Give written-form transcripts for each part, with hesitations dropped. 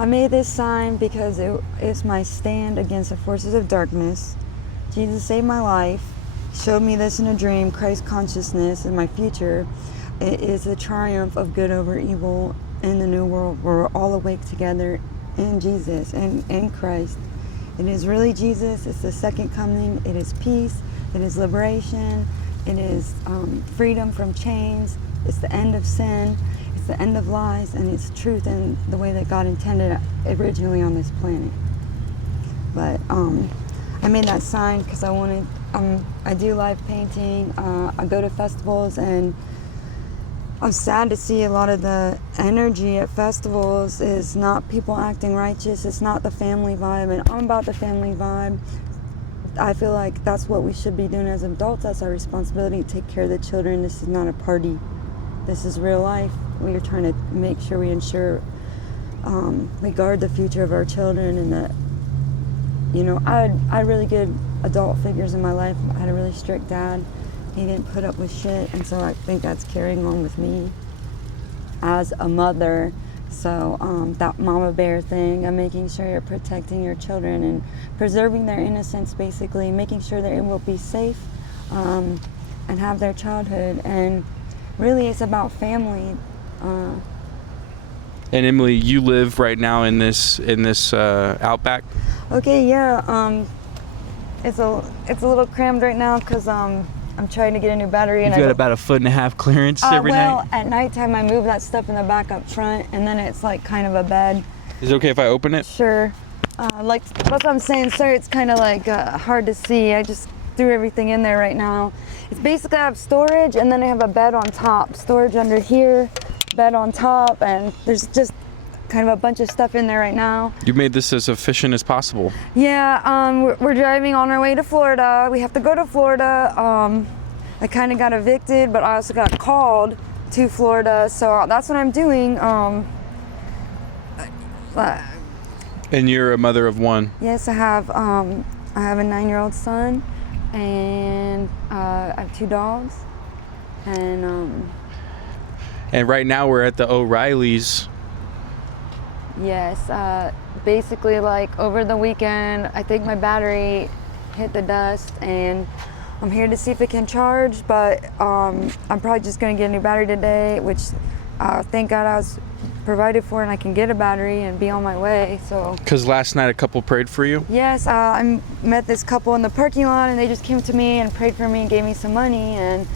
I made this sign because it's my stand against the forces of darkness. Jesus saved my life, showed me this in a dream. Christ consciousness in my future. It is the triumph of good over evil in the new world. We're all awake together in Jesus and in Christ. It is really Jesus. It's the second coming. It is peace. It is liberation. It is freedom from chains. It's the end of sin. It's the end of lies, and it's truth in the way that God intended it originally on this planet. But I made that sign because I wanted, I do live painting. I go to festivals, and I'm sad to see a lot of the energy at festivals is not people acting righteous. It's not the family vibe, and I'm about the family vibe. I feel like that's what we should be doing as adults. That's our responsibility to take care of the children. This is not a party. This is real life. We are trying to make sure we ensure we guard the future of our children, and that, you know, I had really good adult figures in my life. I had a really strict dad. He didn't put up with shit, and so I think that's carrying on with me as a mother. So that mama bear thing, I'm making sure you're protecting your children and preserving their innocence, basically, making sure they will be safe and have their childhood. And really, it's about family. And Emily, you live right now in this outback. Okay, yeah. It's a little crammed right now because I'm trying to get a new battery. You've got about 1.5 foot clearance every night? Well, at nighttime I move that stuff in the back up front, and then it's like kind of a bed. Is it okay if I open it? Sure. Like, that's what I'm saying, sir. It's kind of like hard to see. I just threw everything in there right now. It's basically, I have storage, and then I have a bed on top. Storage under here, bed on top, and there's just kind of a bunch of stuff in there right now. You made this as efficient as possible. Yeah, we're driving on our way to Florida. We have to go to Florida. I kind of got evicted, but I also got called to Florida, so that's what I'm doing. And you're a mother of one? Yes, I have a 9-year-old son, and I have 2 dogs, and right now we're at the O'Reilly's. Yes, basically, like, over the weekend, I think my battery hit the dust, and I'm here to see if it can charge, but I'm probably just going to get a new battery today, which thank God I was provided for, and I can get a battery and be on my way. So. Because last night a couple prayed for you? Yes, I met this couple in the parking lot, and they just came to me and prayed for me and gave me some money, and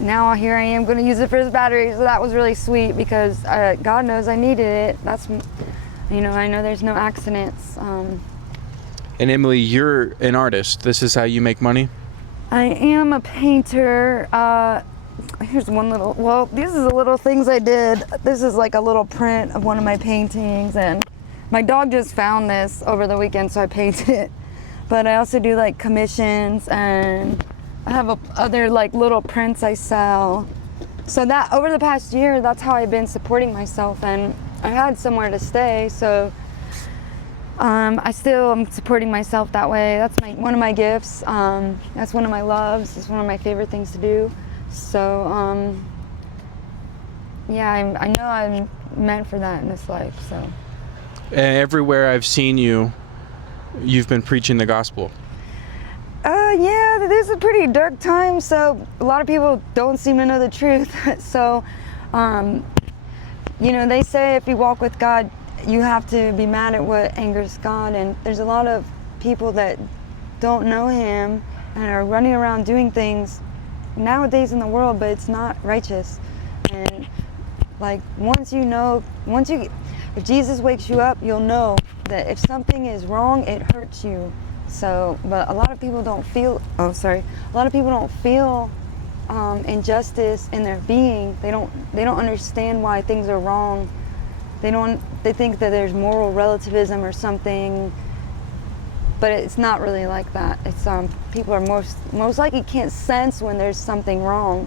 now here I am going to use it for his battery. So that was really sweet, because God knows I needed it. That's, you know, I know there's no accidents. And Emily, you're an artist. This is how you make money? I am a painter. Here's one little, well, these are the little things I did. This is like a little print of one of my paintings, and my dog just found this over the weekend, so I painted it. But I also do like commissions, and I have other like little prints I sell. So that over the past year, that's how I've been supporting myself, and I had somewhere to stay, so I still am supporting myself that way. That's one of my gifts. That's one of my loves. It's one of my favorite things to do. So yeah, I know I'm meant for that in this life. So. And everywhere I've seen you, you've been preaching the gospel. Yeah, this is a pretty dark time, so a lot of people don't seem to know the truth. So, you know, they say if you walk with God, you have to be mad at what angers God, and there's a lot of people that don't know Him and are running around doing things nowadays in the world, but it's not righteous. And like, if Jesus wakes you up, you'll know that if something is wrong, it hurts you. So, but a lot of people don't feel, injustice in their being. They don't understand why things are wrong. They think that there's moral relativism or something, but it's not really like that. It's people are most likely can't sense when there's something wrong.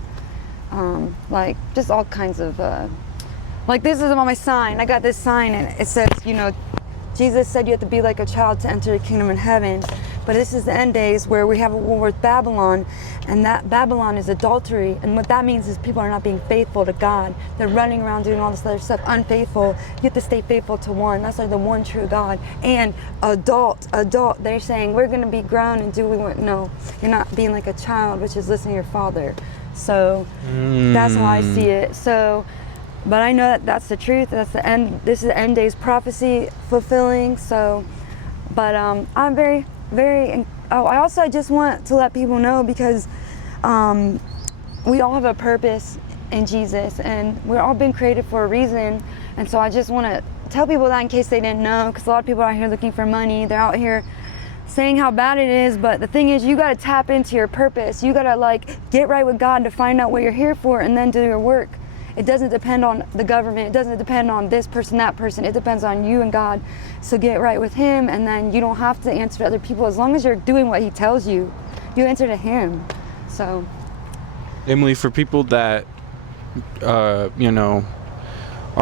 Like just all kinds of like, this is on my sign. I got this sign, and it says, you know, Jesus said you have to be like a child to enter the kingdom in heaven. But this is the end days where we have a war with Babylon, and that Babylon is adultery. And what that means is people are not being faithful to God. They're running around doing all this other stuff, unfaithful. You have to stay faithful to one. That's like the one true God. And adult. They're saying we're going to be grown and do what we want. No, you're not being like a child, which is listening to your father. So that's how I see it. So, but I know that that's the truth. That's the end. This is the end days prophecy fulfilling. So, but I'm very. I just want to let people know, because we all have a purpose in Jesus, and we're all been created for a reason. And so I just want to tell people that in case they didn't know, because a lot of people are out here looking for money. They're out here saying how bad it is, but the thing is, you got to tap into your purpose. You got to like get right with God to find out what you're here for, and then do your work. It doesn't depend on the government. It doesn't depend on this person, that person. It depends on you and God. So get right with Him, and then you don't have to answer to other people. As long as you're doing what He tells you, you answer to Him. So, Emily, for people that, are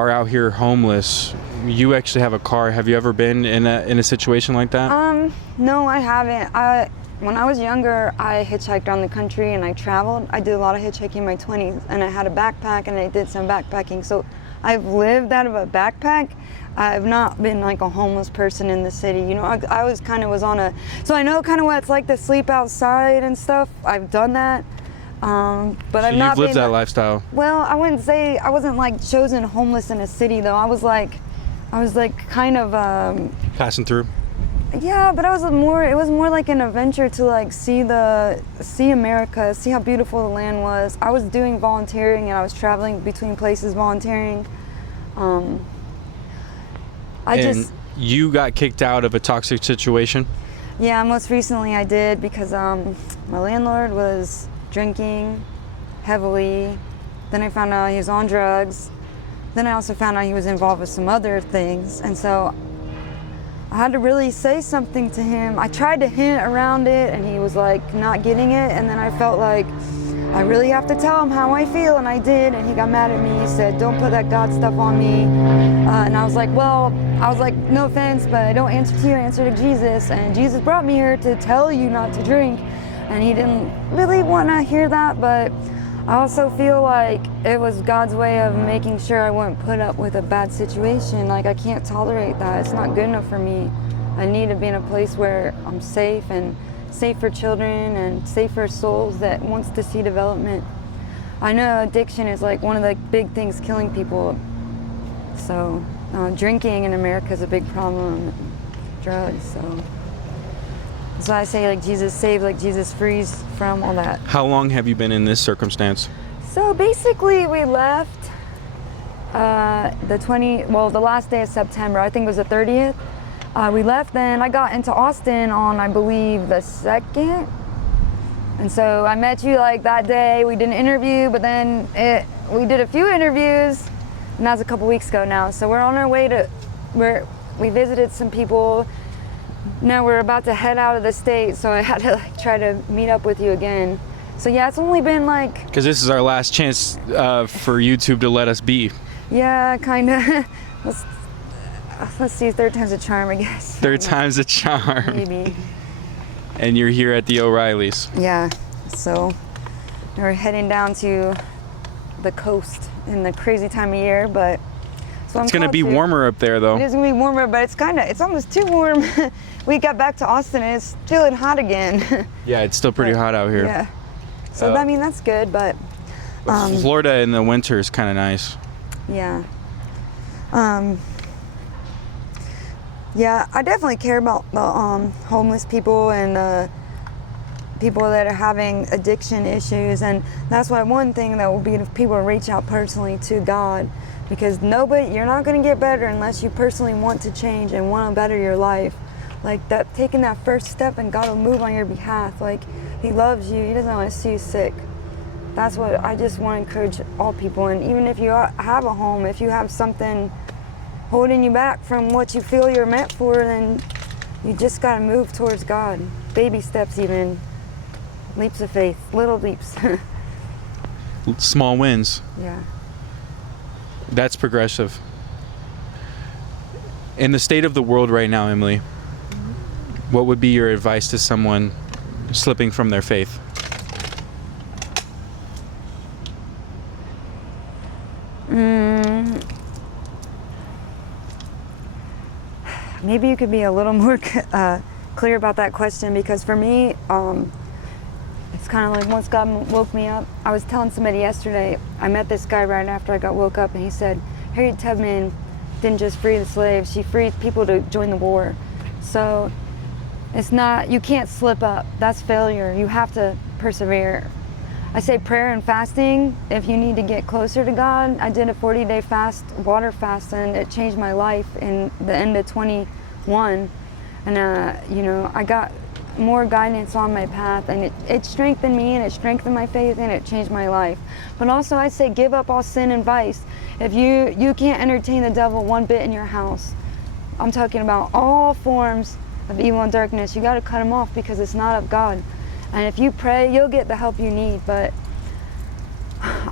out here homeless, you actually have a car. Have you ever been in a situation like that? No, I haven't. When I was younger, I hitchhiked around the country and I traveled. I did a lot of hitchhiking in my 20s, and I had a backpack and I did some backpacking. So I've lived out of a backpack. I've not been like a homeless person in the city. You know, I was so I know kind of what it's like to sleep outside and stuff. I've done that. But so I've not you've lived been, that lifestyle. Well, I wouldn't say I wasn't like chosen homeless in a city though. I was like kind of Passing through. Yeah, but it was more like an adventure to like see America, see how beautiful the land was. I was doing volunteering and I was traveling between places volunteering. You got kicked out of a toxic situation? Yeah, most recently I did, because my landlord was drinking heavily. Then I found out he was on drugs. Then I also found out he was involved with some other things, and so I had to really say something to him. I tried to hint around it, and he was like not getting it, and then I felt like I really have to tell him how I feel, and I did, and he got mad at me. He said, "Don't put that God stuff on me." And I was like, no offense, but I don't answer to you, I answer to Jesus, and Jesus brought me here to tell you not to drink. And he didn't really want to hear that, but I also feel like it was God's way of making sure I wouldn't put up with a bad situation. Like, I can't tolerate that. It's not good enough for me. I need to be in a place where I'm safe, and safe for children, and safe for souls that wants to see development. I know addiction is like one of the big things killing people. So drinking in America is a big problem, drugs, so. So I say, like, Jesus saves, like Jesus frees from all that. How long have you been in this circumstance? So basically we left the last day of September, I think it was the 30th. We left then. I got into Austin on, I believe, the 2nd. And so I met you like that day. We did an interview, but then we did a few interviews, and that was a couple weeks ago now. So we're on our way we visited some people. Now we're about to head out of the state, so I had to like try to meet up with you again. So yeah, it's only been like... Because this is our last chance for YouTube to let us be. Yeah, kind of. Let's see, third time's a charm, I guess. Third time's a charm. Maybe. And you're here at the O'Reillys. Yeah, so we're heading down to the coast in the crazy time of year, but... So it's gonna be warmer up there, though. It is gonna be warmer, but it's almost too warm. We got back to Austin and it's feeling hot again. Yeah, it's still pretty hot out here. Yeah. So I mean, that's good, but Florida in the winter is kind of nice. Yeah. Yeah, I definitely care about the homeless people and people that are having addiction issues, and that's why one thing that will be if people reach out personally to God. Because you're not going to get better unless you personally want to change and want to better your life. Like that, taking that first step, and God will move on your behalf. Like, He loves you. He doesn't want to see you sick. That's what I just want to encourage all people. And even if you have a home, if you have something holding you back from what you feel you're meant for, then you just got to move towards God. Baby steps, even leaps of faith, little leaps. Small wins. Yeah. That's progressive. In the state of the world right now, Emily, what would be your advice to someone slipping from their faith? Maybe you could be a little more clear about that question, because for me, it's kind of like once God woke me up. I was telling somebody yesterday, I met this guy right after I got woke up, and he said, Harriet Tubman didn't just free the slaves, she freed people to join the war. So it's not, you can't slip up. That's failure. You have to persevere. I say prayer and fasting, if you need to get closer to God. I did a 40-day fast, water fast, and it changed my life in the end of 21. And, you know, I got more guidance on my path, and it strengthened me, and it strengthened my faith, and it changed my life. But also I say give up all sin and vice. If you can't entertain the devil one bit in your house, I'm talking about all forms of evil and darkness, you got to cut them off, because it's not of God. And if you pray, you'll get the help you need. But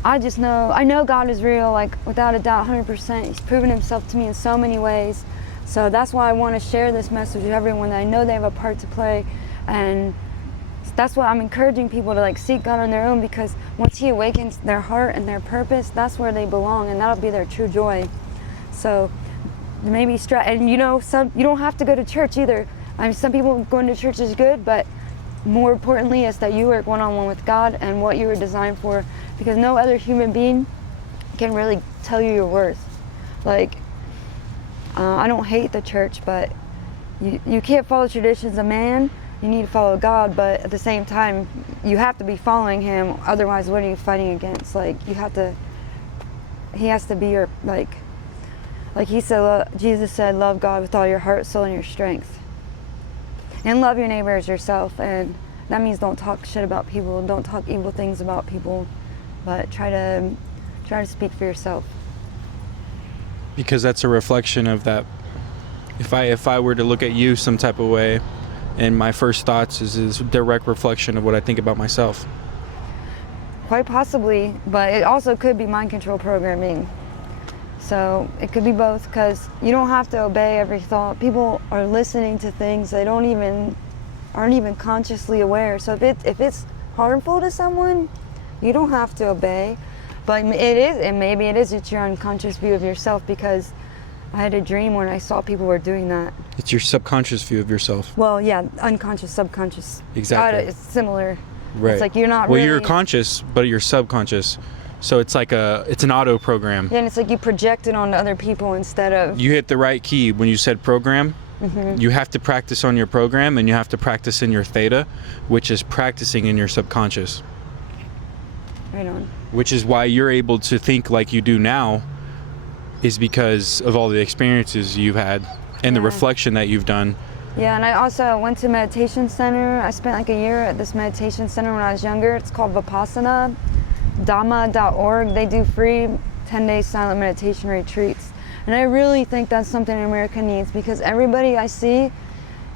I know God is real, like without a doubt, 100%. He's proven himself to me in so many ways. So that's why I want to share this message with everyone, that I know they have a part to play. And that's why I'm encouraging people to like seek God on their own, because once he awakens their heart and their purpose, that's where they belong, and that'll be their true joy. So maybe and you know, you don't have to go to church either. I mean, some people going to church is good, but more importantly is that you work one-on-one with God and what you were designed for, because no other human being can really tell you your worth. Like, I don't hate the church, but you can't follow traditions of man. You need to follow God, but at the same time, you have to be following him. Otherwise, what are you fighting against? Like, he has to be your, like he said, Jesus said, love God with all your heart, soul, and your strength. And love your neighbor as yourself. And that means don't talk shit about people, don't talk evil things about people, but try to speak for yourself. Because that's a reflection of that. If I were to look at you some type of way, and my first thoughts is a direct reflection of what I think about myself. Quite possibly, but it also could be mind control programming. So it could be both, because you don't have to obey every thought. People are listening to things they aren't even consciously aware. So if it's harmful to someone, you don't have to obey. But it is, and maybe it is it's your unconscious view of yourself, because I had a dream when I saw people were doing that. It's your subconscious view of yourself. Well, yeah, unconscious, subconscious. Exactly. It's similar. Right. It's like you're not well, really... you're conscious, but you're subconscious. So it's like it's an auto program. Yeah, and it's like you project it onto other people instead of... You hit the right key when you said program. Mm-hmm. You have to practice on your program, and you have to practice in your theta, which is practicing in your subconscious. Right on. Which is why you're able to think like you do now, is because of all the experiences you've had and the reflection that you've done. Yeah, and I also went to meditation center. I spent like a year at this meditation center when I was younger. It's called Vipassana, Dhamma.org. They do free 10-day silent meditation retreats. And I really think that's something America needs, because everybody I see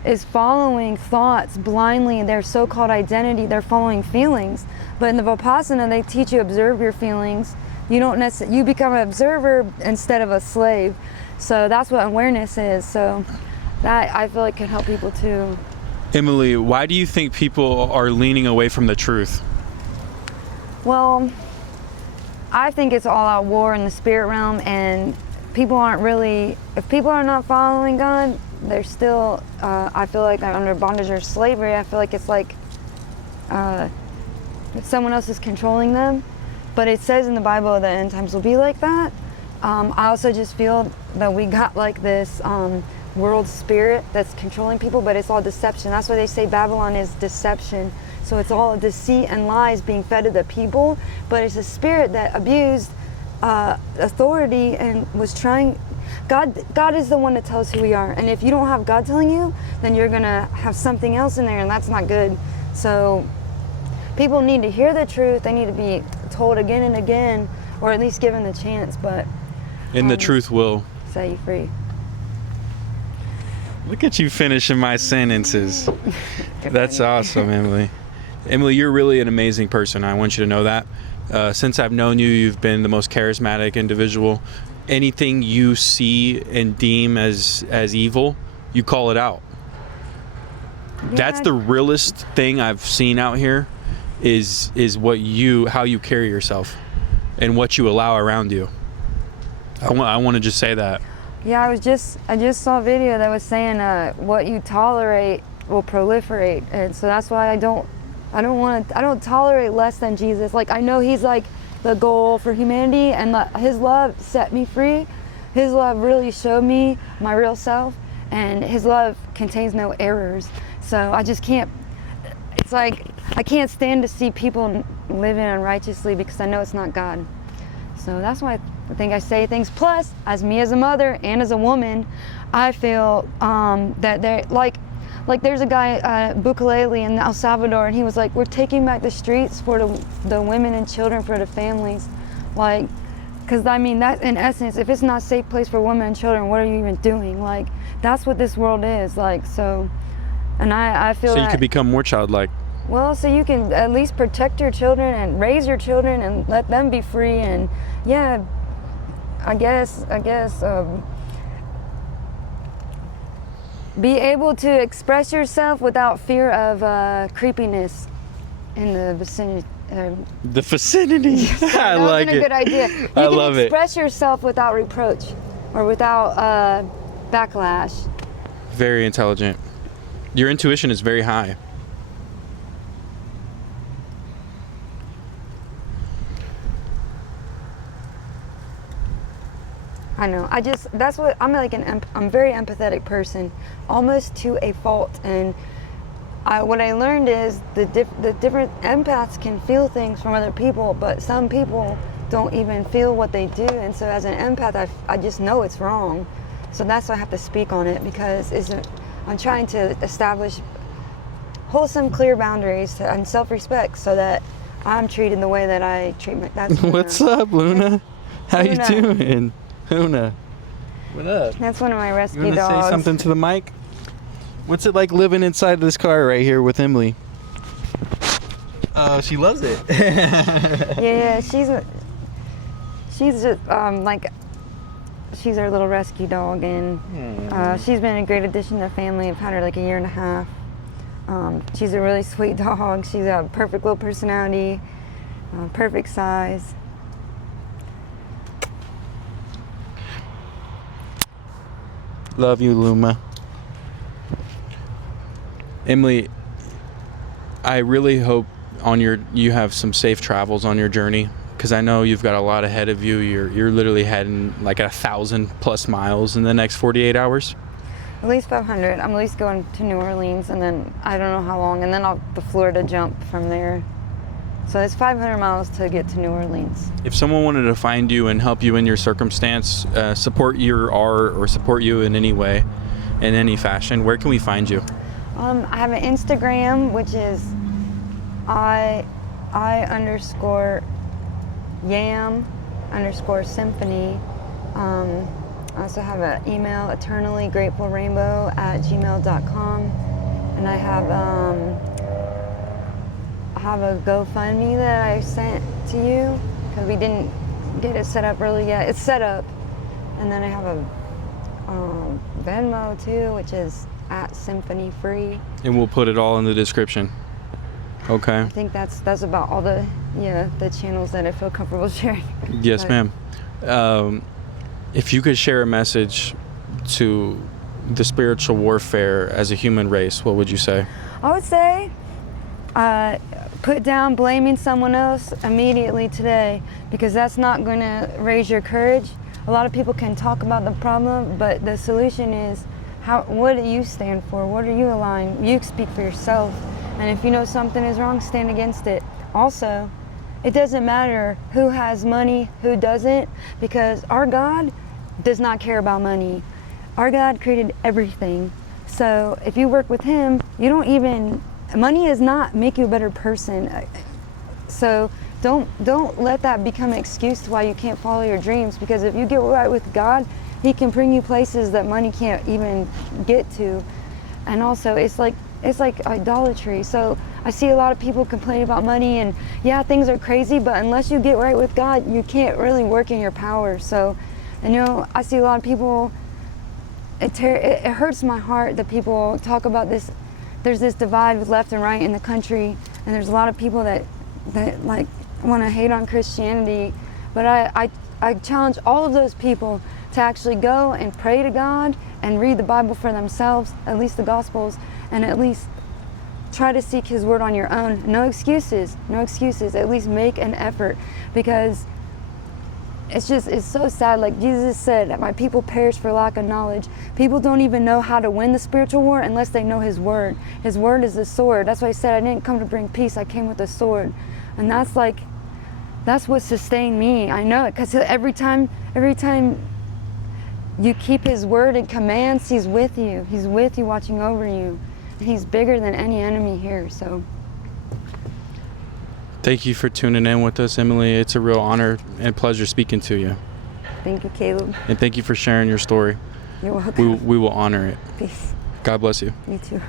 is following thoughts blindly, their so-called identity. They're following feelings. But in the Vipassana, they teach you observe your feelings. You become an observer instead of a slave. So that's what awareness is. So that I feel like can help people too. Emily, why do you think people are leaning away from the truth? Well, I think it's all out war in the spirit realm, and people aren't really, if people are not following God, they're still, I feel like they're under bondage or slavery. I feel like it's like someone else is controlling them. But it says in the Bible that end times will be like that. I also just feel that we got like this world spirit that's controlling people, but it's all deception. That's why they say Babylon is deception. So it's all deceit and lies being fed to the people, but it's a spirit that abused authority and was trying. God is the one that tells who we are, and if you don't have God telling you, then you're gonna have something else in there, and that's not good. So people need to hear the truth. They need to be told again and again, or at least given the chance. But the truth will set you free. Look at you finishing my sentences. That's awesome, Emily. Emily, you're really an amazing person. I want you to know that. Since I've known you, you've been the most charismatic individual, anything you see and deem as evil, you call it out. Yeah. That's the realest thing I've seen out here, is how you carry yourself and what you allow around you. I want to just say that. Yeah, I just saw a video that was saying what you tolerate will proliferate, and so that's why I don't tolerate less than Jesus. Like, I know he's like the goal for humanity, and his love set me free. His love really showed me my real self, and his love contains no errors. So I just can't, it's like I can't stand to see people living unrighteously, because I know it's not God. So that's why I think I say things. Plus, as me as a mother and as a woman, I feel that they're like there's a guy, Bukalele in El Salvador, and he was like, we're taking back the streets for the women and children, for the families. Like, because I mean, that in essence, if it's not a safe place for women and children, what are you even doing? Like, that's what this world is. Like, so, and I feel so you could become more childlike. Well, so you can at least protect your children and raise your children and let them be free. And yeah, I guess be able to express yourself without fear of creepiness in the vicinity. The vicinity. I like it. That's a good idea. You I can love it. express yourself without reproach or without backlash. Very intelligent. Your intuition is very high. I know. That's what I'm like. I'm a very empathetic person, almost to a fault. And what I learned is the different empaths can feel things from other people, but some people don't even feel what they do. And so as an empath, I just know it's wrong. So that's why I have to speak on it, because I'm trying to establish wholesome, clear boundaries and self-respect, so that I'm treated the way that I treat my. That's What's up, Luna? How Luna. you doing? Luna. What up? That's one of my rescue You want to dogs. say something to the mic? What's it like living inside this car right here with Emily? Oh, she loves it. Yeah, she's just like, she's our little rescue dog, and she's been a great addition to the family. I've had her like a year and a half. She's a really sweet dog. She's a perfect little personality, perfect size. Love you, Luma. Emily, I really hope you have some safe travels on your journey, because I know you've got a lot ahead of you. You're literally heading like 1,000+ miles in the next 48 hours. At least 500. I'm at least going to New Orleans, and then I don't know how long, and then the Florida jump from there. So it's 500 miles to get to New Orleans. If someone wanted to find you and help you in your circumstance, support your art, or support you in any way, in any fashion, where can we find you? I have an Instagram, which is I_yam_symphony. I also have an email, Eternallygratefulrainbow@gmail.com, and I have a GoFundMe that I sent to you, because we didn't get it set up really yet. It's set up, and then I have a Venmo too, which is @SymphonyFree. And we'll put it all in the description. Okay. I think that's about all the channels that I feel comfortable sharing. Yes, ma'am. If you could share a message to the spiritual warfare as a human race, what would you say? I would say put down blaming someone else immediately today, because that's not going to raise your courage. A lot of people can talk about the problem, but the solution is what do you stand for? What are you allowing? You speak for yourself. And if you know something is wrong, stand against it. Also, it doesn't matter who has money, who doesn't, because our God does not care about money. Our God created everything. So if you work with him, money does not make you a better person. So don't let that become an excuse to why you can't follow your dreams, because if you get right with God, he can bring you places that money can't even get to. And also, it's like idolatry. So I see a lot of people complain about money, and yeah, things are crazy, but unless you get right with God, you can't really work in your power. So And I see a lot of people, it hurts my heart that people talk about this. There's this divide with left and right in the country, and there's a lot of people that like want to hate on Christianity. But I challenge all of those people to actually go and pray to God and read the Bible for themselves, at least the Gospels, and at least try to seek His Word on your own. No excuses, no excuses. At least make an effort, because it's so sad. Like Jesus said, my people perish for lack of knowledge. People don't even know how to win the spiritual war unless they know His Word. His Word is the sword. That's why He said, I didn't come to bring peace, I came with a sword. And that's what sustained me. I know it, because every time you keep His Word and commands, He's with you. He's with you, watching over you. And He's bigger than any enemy here, so. Thank you for tuning in with us, Emily. It's a real honor and pleasure speaking to you. Thank you, Caleb. And thank you for sharing your story. You're welcome. We will honor it. Peace. God bless you. You too.